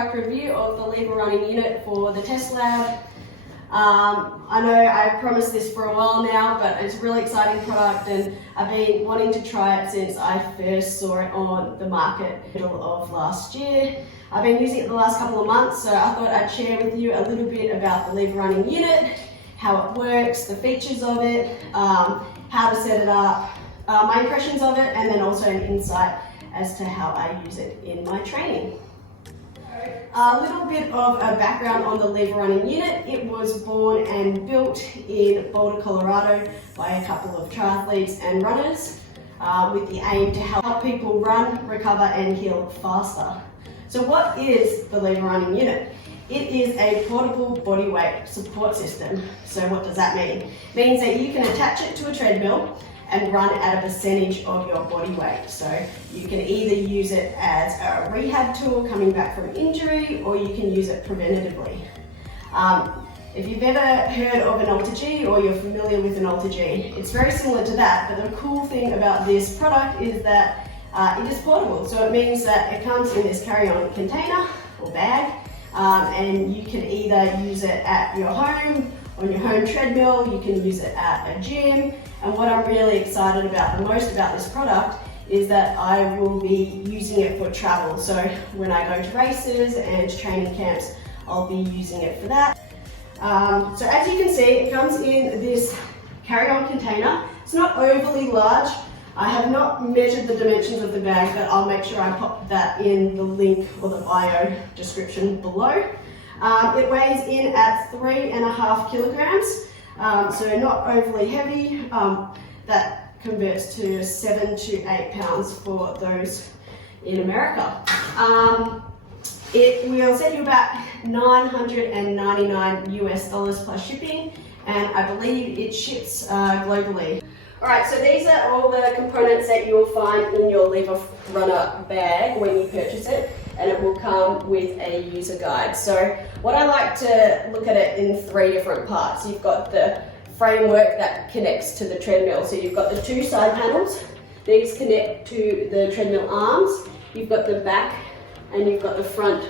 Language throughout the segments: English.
product review of the lever running unit for the test lab. I know I promised this for a while now, but it's a really exciting product and I've been wanting to try it since I first saw it on the market middle of last year. I've been using it the last couple of months, so I thought I'd share with you a little bit about the lever running unit, how it works, the features of it, how to set it up, my impressions of it, and then also an insight as to how I use it in my training. A little bit of a background on the lever running unit. It was born and built in Boulder, Colorado by a couple of triathletes and runners with the aim to help people run, recover and heal faster. So what is the lever running unit? It is a portable bodyweight support system. So what does that mean? It means that you can attach it to a treadmill and run at a percentage of your body weight. So you can either use it as a rehab tool coming back from injury, or you can use it preventatively. If you've ever heard of an Alter-G or you're familiar with an Alter-G, it's very similar to that, but the cool thing about this product is that it is portable. So it means that it comes in this carry-on container or bag, and you can either use it at your home, on your home treadmill, you can use it at a gym. And what I'm really excited about the most about this product is that I will be using it for travel. So when I go to races and training camps, I'll be using it for that. So as you can see, it comes in this carry-on container. It's not overly large. I have not measured the dimensions of the bag, but I'll make sure I pop that in the link or the bio description below. It weighs in at 3.5 kilograms, so not overly heavy. That converts to 7 to 8 pounds for those in America. It will set you about $999 US plus shipping, and I believe it ships globally. Alright, so these are all the components that you will find in your lever runner bag when you purchase it, and it will come with a user guide. So what I like to look at it in 3 different parts. You've got the framework that connects to the treadmill. So you've got the 2 side panels. These connect to the treadmill arms. You've got the back and you've got the front,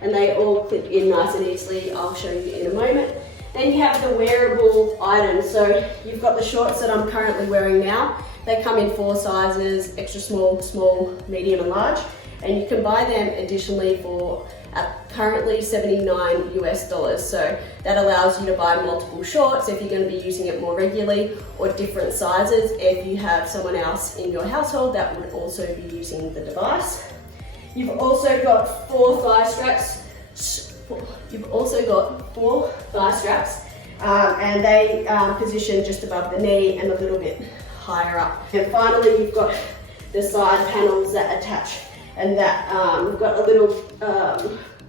and they all clip in nice and easily. I'll show you in a moment. Then you have the wearable items. So you've got the shorts that I'm currently wearing now. They come in 4 sizes, extra small, small, medium and large. And you can buy them additionally for currently $79 US. So that allows you to buy multiple shorts if you're going to be using it more regularly, or different sizes if you have someone else in your household that would also be using the device. You've also got 4 thigh straps. And they position just above the knee and a little bit higher up. And finally, you've got the side panels that attach, and that we've got a little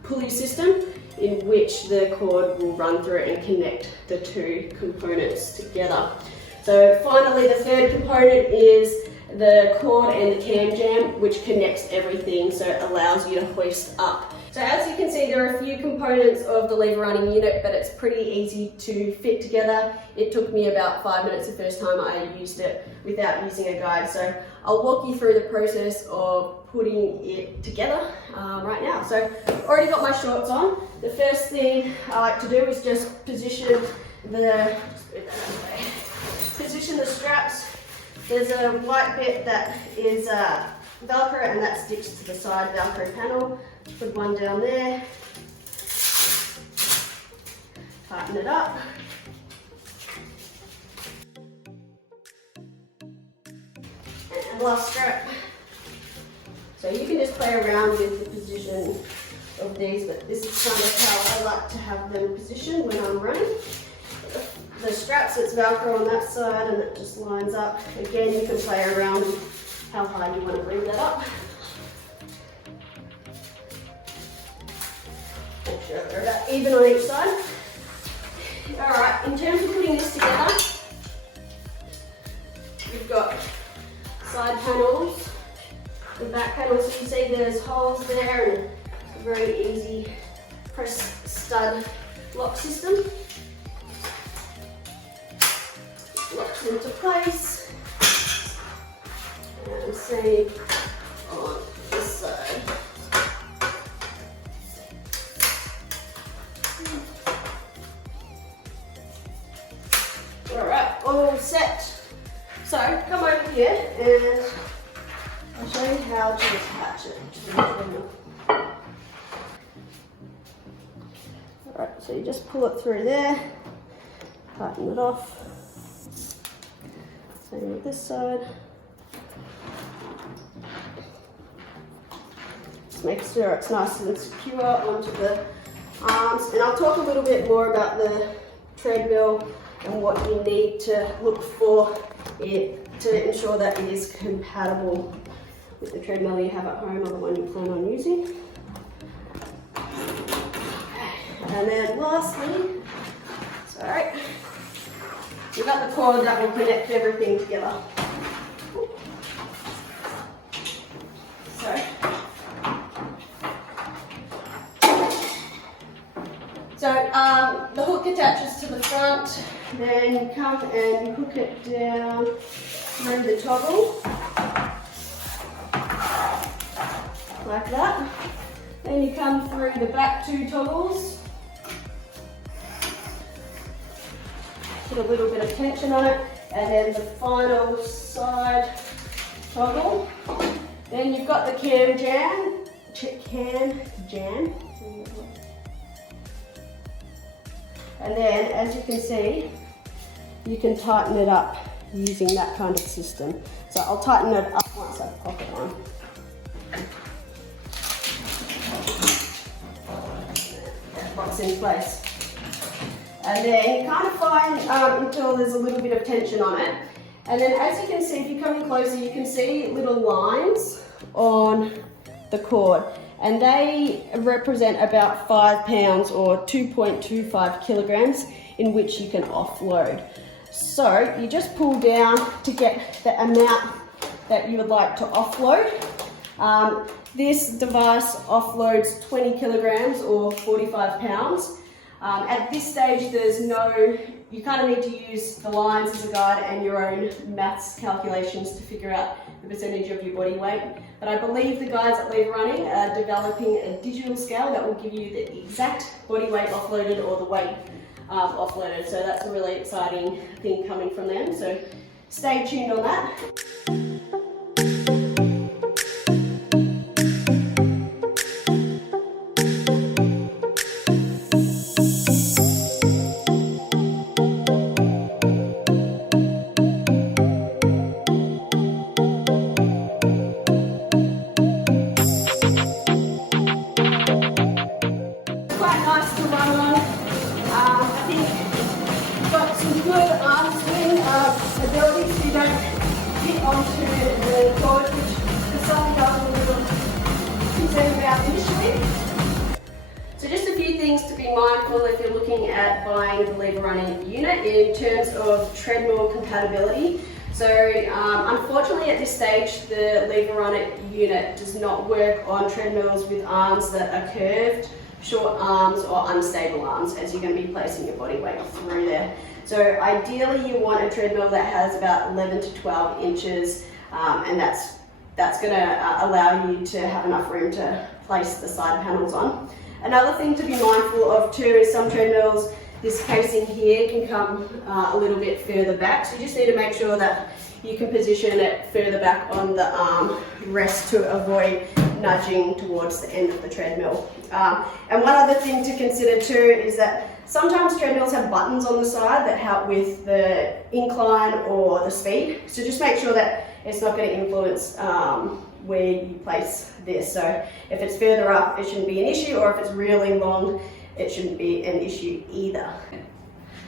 pulley system in which the cord will run through and connect the 2 components together. So finally, the third component is the cord and the cam jam, which connects everything, so it allows you to hoist up. So as you can see, there are a few components of the lever running unit, but it's pretty easy to fit together. It took me about 5 minutes the first time I used it without using a guide. So I'll walk you through the process of putting it together right now. So I've already got my shorts on. The first thing I like to do is just position the straps. There's a white bit that is Velcro, and that sticks to the side Velcro panel. Put one down there, tighten it up. And last strap. So you can just play around with the position of these, but this is kind of how I like to have them positioned when I'm running. The straps, it's Velcro on that side and it just lines up. Again, you can play around with how high you want to bring that up. Make sure they're about even on each side. Alright, in terms of putting this together, we've got side panels, the back panels. So you see there's holes there, and it's a very easy press stud lock system. Locks into place. And same on this side. set. So come over here and I'll show you how to attach it to the treadmill. Alright, so you just pull it through there, tighten it off. Same with this side. Just make sure it's nice and secure onto the arms. And I'll talk a little bit more about the treadmill and what you need to look for it to ensure that it is compatible with the treadmill you have at home or the one you plan on using. And then lastly, sorry, you've got the cord that will connect everything together. So the hook attaches to the front, then you come and you hook it down through the toggle, like that. Then you come through the back two toggles, put a little bit of tension on it, and then the final side toggle. Then you've got the cam jam. And then, as you can see, you can tighten it up using that kind of system. So I'll tighten it up once I pop it on. That locks in place. And then you kind of find until there's a little bit of tension on it. And then as you can see, if you come in closer, you can see little lines on the cord. And they represent about 5 pounds or 2.25 kilograms in which you can offload. So you just pull down to get the amount that you would like to offload. This device offloads 20 kilograms or 45 pounds. At this stage, you kind of need to use the lines as a guide and your own maths calculations to figure out the percentage of your body weight. But I believe the guys at Lever Running are developing a digital scale that will give you the exact body weight offloaded or the weight offloaded. So that's a really exciting thing coming from them. So stay tuned on that. Ability so you don't hit onto the cord, which for some guys are a little concerned about initially. So just a few things to be mindful if you're looking at buying the Lever Running unit in terms of treadmill compatibility. So unfortunately at this stage the Lever Running unit does not work on treadmills with arms that are curved, short arms or unstable arms, as you're going to be placing your body weight through there. So ideally you want a treadmill that has about 11 to 12 inches and that's going to allow you to have enough room to place the side panels on. Another thing to be mindful of too is some treadmills, this casing here can come a little bit further back, so you just need to make sure that you can position it further back on the arm rest to avoid nudging towards the end of the treadmill. And one other thing to consider too is that sometimes treadmills have buttons on the side that help with the incline or the speed. So just make sure that it's not going to influence where you place this. So if it's further up, it shouldn't be an issue, or if it's really long, it shouldn't be an issue either.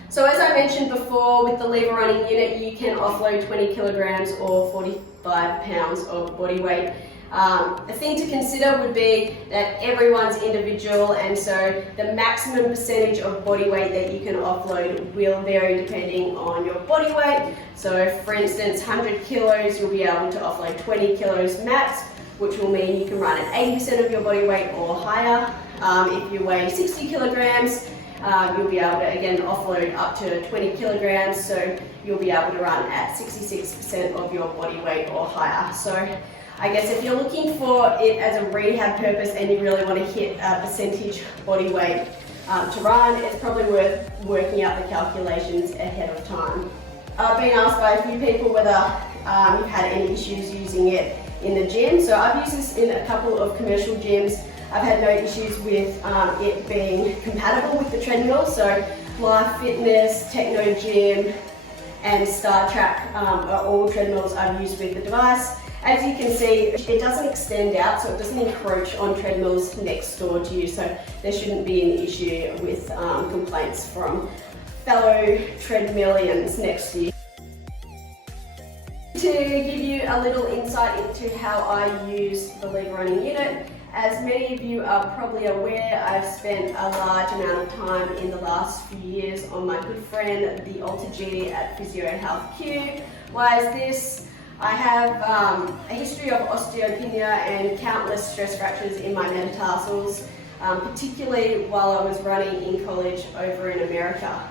So as I mentioned before, with the Lever Running unit, you can offload 20 kilograms or 45 pounds of body weight. A thing to consider would be that everyone's individual, and so the maximum percentage of body weight that you can offload will vary depending on your body weight. So for instance, 100 kilos, you'll be able to offload 20 kilos max, which will mean you can run at 80% of your body weight or higher. If you weigh 60 kilograms, you'll be able to again offload up to 20 kilograms, so you'll be able to run at 66% of your body weight or higher. So I guess if you're looking for it as a rehab purpose and you really want to hit a percentage body weight to run, it's probably worth working out the calculations ahead of time. I've been asked by a few people whether you've had any issues using it in the gym. So I've used this in a couple of commercial gyms. I've had no issues with it being compatible with the treadmill. So Life Fitness, Techno Gym, and Star Trek are all treadmills I've used with the device. As you can see, it doesn't extend out, so it doesn't encroach on treadmills next door to you, so there shouldn't be an issue with complaints from fellow treadmillians next to you. To give you a little insight into how I use the lever running unit, as many of you are probably aware, I've spent a large amount of time in the last few years on my good friend, the Alter G at Physio Health Q. Why is this? I have a history of osteopenia and countless stress fractures in my metatarsals, particularly while I was running in college over in America.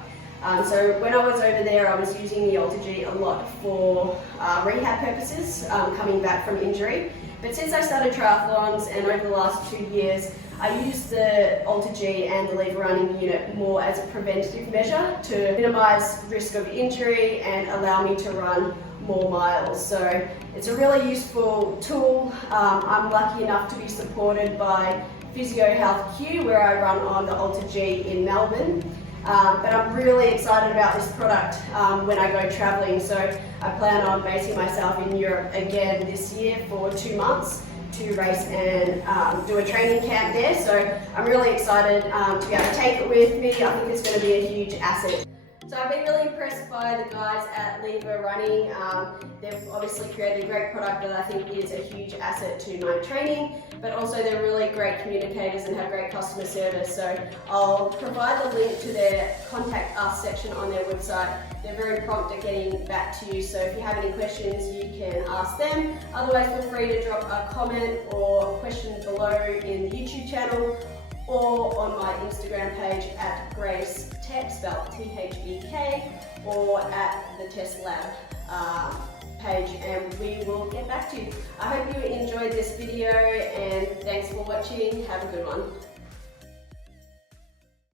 So when I was over there, I was using the Alter G a lot for rehab purposes, coming back from injury. But since I started triathlons and over the last 2 years, I use the Alter G and the lever running unit more as a preventative measure to minimise risk of injury and allow me to run more miles. So it's a really useful tool. I'm lucky enough to be supported by Physio Health Q, where I run on the Alter G in Melbourne. But I'm really excited about this product when I go travelling. So I plan on basing myself in Europe again this year for 2 months to race and do a training camp there. So I'm really excited to be able to take it with me. I think it's going to be a huge asset. So I've been really impressed by the guys at Lever Running. They've obviously created a great product that I think is a huge asset to my training, but also they're really great communicators and have great customer service. So I'll provide the link to their contact us section on their website. They're very prompt at getting back to you, so if you have any questions you can ask them. Otherwise, feel free to drop a comment or question below in the YouTube channel or on my Instagram page at Grace Tech, spelled T-H-E-K, or at the Test Lab page, and we will get back to you. I hope you enjoyed this video, and thanks for watching. Have a good one.